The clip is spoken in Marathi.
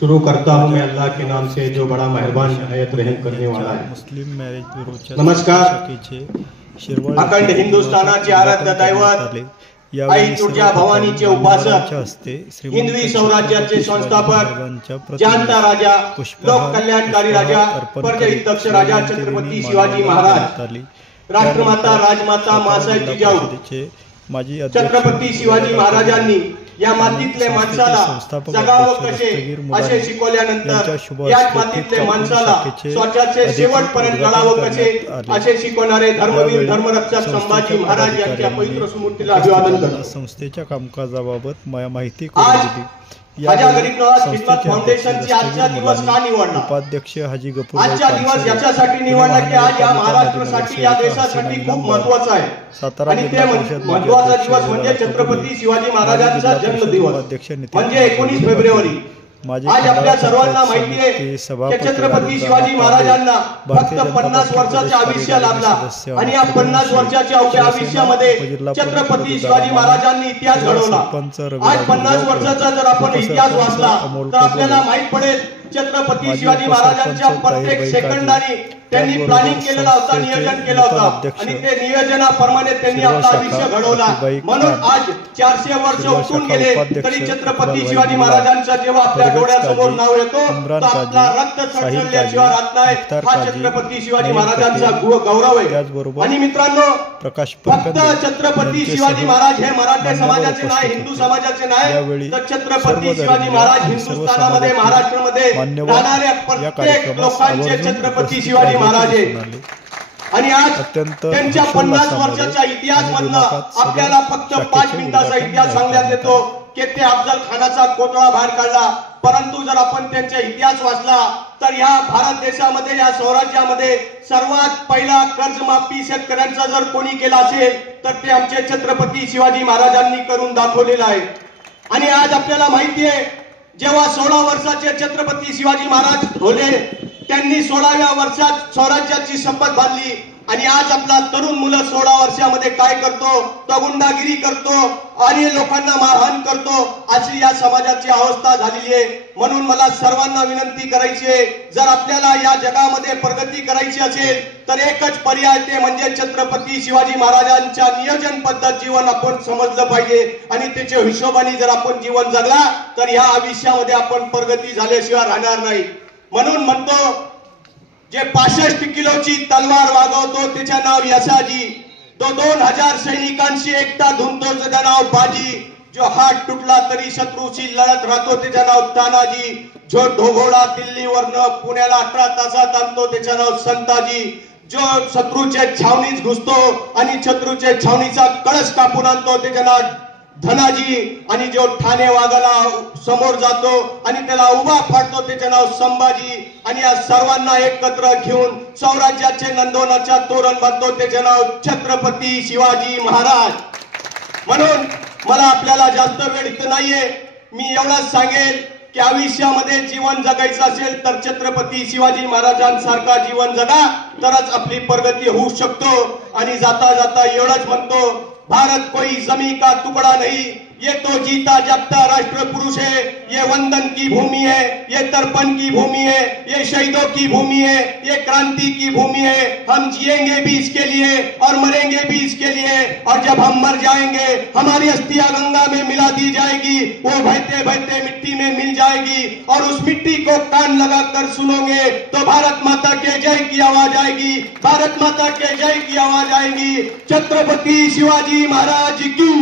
शुरू करता हूँ मैं अल्लाह के नाम से जो बड़ा मेहरबान निहायत रहम करने वाला है। मुस्लिम मॅरेज ब्युरोच्या नमस्कार। शाखेचे अखंड हिंदुस्थानाचे आराध्य दैवत आई तुळजा भवानीचे उपासक हिंदवी स्वराज्याचे संस्थापक जानता राजा लोक कल्याणकारी राजा परजहितक्ष राजा छत्रपती शिवाजी महाराज राष्ट्रमाता राजमाता मासाहेब जिजाऊ छत्रपती शिवाजी महाराजांनी या मातीतले माणसाला जगावं कसे असे शिकवल्यानंतर या मातीतले माणसाला स्वतःचे शेवटपर्यंत घडावं कसे असे शिकवणारे धर्मवीर धर्मरक्षक संभाजी महाराज यांच्या पवित्र स्मृतीला अभिवादन करतो। संस्थेच्या कामकाजाबाबत माहिती करून दिली। हाजी गरीब नवाज खिदमत फाउंडेशनची आजचा दिवस का निवडला? उपाध्यक्ष हाजी गफूर आजचा दिवस याच्यासाठी निवडला की आज या महाराष्ट्रासाठी या देशासाठी खूप महत्त्वाचा आहे आणि ते महत्त्वाचा दिवस म्हणजे छत्रपती शिवाजी महाराजांचा जन्मदिवस म्हणजे 19 फेब्रुवारी। आज आपल्या सर्वांना माहिती आहे की छत्रपती शिवाजी महाराजांना फक्त 50 वर्षाचे आयुष्य लाभला आणि या 50 वर्षाच्या अवघ्या आयुष्यामध्ये छत्रपती शिवाजी महाराजांनी इतिहास घडवला। आज 50 वर्षाचा जर आपण इतिहास वाचला तर आपल्याला माहित पडेल छत्रपती शिवाजी महाराजांच्या प्रत्येक सेकंदाने त्यांनी प्लॅनिंग केलेला होता, नियोजन केलं होतं आणि ते नियोजनाप्रमाणे त्यांनी आपलं आयुष्य घडवला। म्हणून आज 400 वर्ष उठून गेले तरी छत्रपती शिवाजी महाराजांचा जेव्हा आपल्या डोळ्यासमोर नाव येतो तर आपला रक्त सळसळल्याशिवाय राहत नाही। हा छत्रपती शिवाजी महाराजांचा गौरव आहे। आणि मित्रांनो फक्त छत्रपती शिवाजी महाराज हे मराठा समाजाचे नाही, हिंदू समाजाचे नाही, तर छत्रपती शिवाजी महाराज हिंदुस्थानामध्ये महाराष्ट्रामध्ये राहणाऱ्या प्रत्येक लोकांचे छत्रपती शिवाजी महाराज आहे। आणि आज त्यांच्या 50 वर्षाच्या इतिहासामधनं आपल्याला फक्त 5 मिनिटाचा इतिहास सांगण्यात येतो की ते अफजल खानाचा कोटळा बाहेर काढला। परंतु जर आपण त्यांचा इतिहास वाचला तर या भारत देशामध्ये या स्वराज्यामध्ये सर्वात पहिला कर्जमाफी शेतकऱ्यांचा जर कोणी केला असेल तर ते आमचे छत्रपती शिवाजी महाराजांनी करून दाखवलेलं आहे। आणि आज आपल्याला माहिती आहे जेव्हा 16 वर्षाचे छत्रपती शिवाजी महाराज होते त्यांनी 16व्या वर्षात स्वराज्याची शपथ बांधली आणि आज आपला तरुण मुलं 16 वर्षामध्ये काय करतो तो गुंडागिरी करतो आणि लोकांना मारहाण करतो अशी या समाजाची अवस्था झालेली आहे। म्हणून मला सर्वांना विनंती करायची आहे जर आपल्याला या जगामध्ये प्रगती करायची असेल तर एकच पर्याय ते म्हणजे छत्रपती शिवाजी महाराजांच्या नियोजन पद्धत जीवन आपण समजलं पाहिजे आणि त्याच्या हिशोबाने जर आपण जीवन जगला तर या आयुष्यामध्ये आपण प्रगती झाल्याशिवाय राहणार नाही। म्हणून म्हणतो जे 65 किलोची तलवार वागवतो त्याचे नाव यशाजी, तो 2000 सैनिकांशी एकटा धुंतो त्याचे नाव बाजी, जो हात तुटला तरी शत्रूशी लढत राहतो त्याचे नाव तानाजी, जो ढोघोडा दिल्लीवरनं पुण्याला 18 तासात आणतो त्याचे नाव संताजी, जो शत्रूचे छावणीत घुसतो आणि शत्रूचे छावणीचा कळस कापून आणतो त्याचे नाव धनाजी, आणि जो ठाणे वाघाला समोर जातो आणि त्याला उभा फाडतो त्याचे नाव संभाजी, आणि या सर्वांना एकत्र घेऊन स्वराज्याचे नंदोनाच्या तोरण बांधतो त्याचे नाव छत्रपती शिवाजी महाराज। म्हणून मला आपल्याला जास्त वेळ इथं नाहीये, मी एवढंच सांगेल की आयुष्यामध्ये जीवन जगायचं असेल तर छत्रपती शिवाजी महाराजांसारखा जीवन जगा तरच आपली प्रगती होऊ शकतो। आणि जाता जाता एवढंच म्हणतो भारत कोई जमी का टुकड़ा नहीं, ये तो जीता जागता राष्ट्र पुरुष है, ये वंदन की भूमि है, ये तर्पण की भूमि है, ये शहीदों की भूमि है, ये क्रांति की भूमि है। हम जिएंगे भी इसके लिए और मरेंगे भी इसके लिए, और जब हम मर जाएंगे हमारी अस्थियां गंगा में मिला दी जाएगी, वो बहते बहते मिट्टी में मिल जाएगी और उस मिट्टी को कान लगाकर सुनोगे तो भारत माता के जय की आवाज आएगी, भारत माता के जय की आवाज आएगी। छत्रपति शिवाजी महाराज की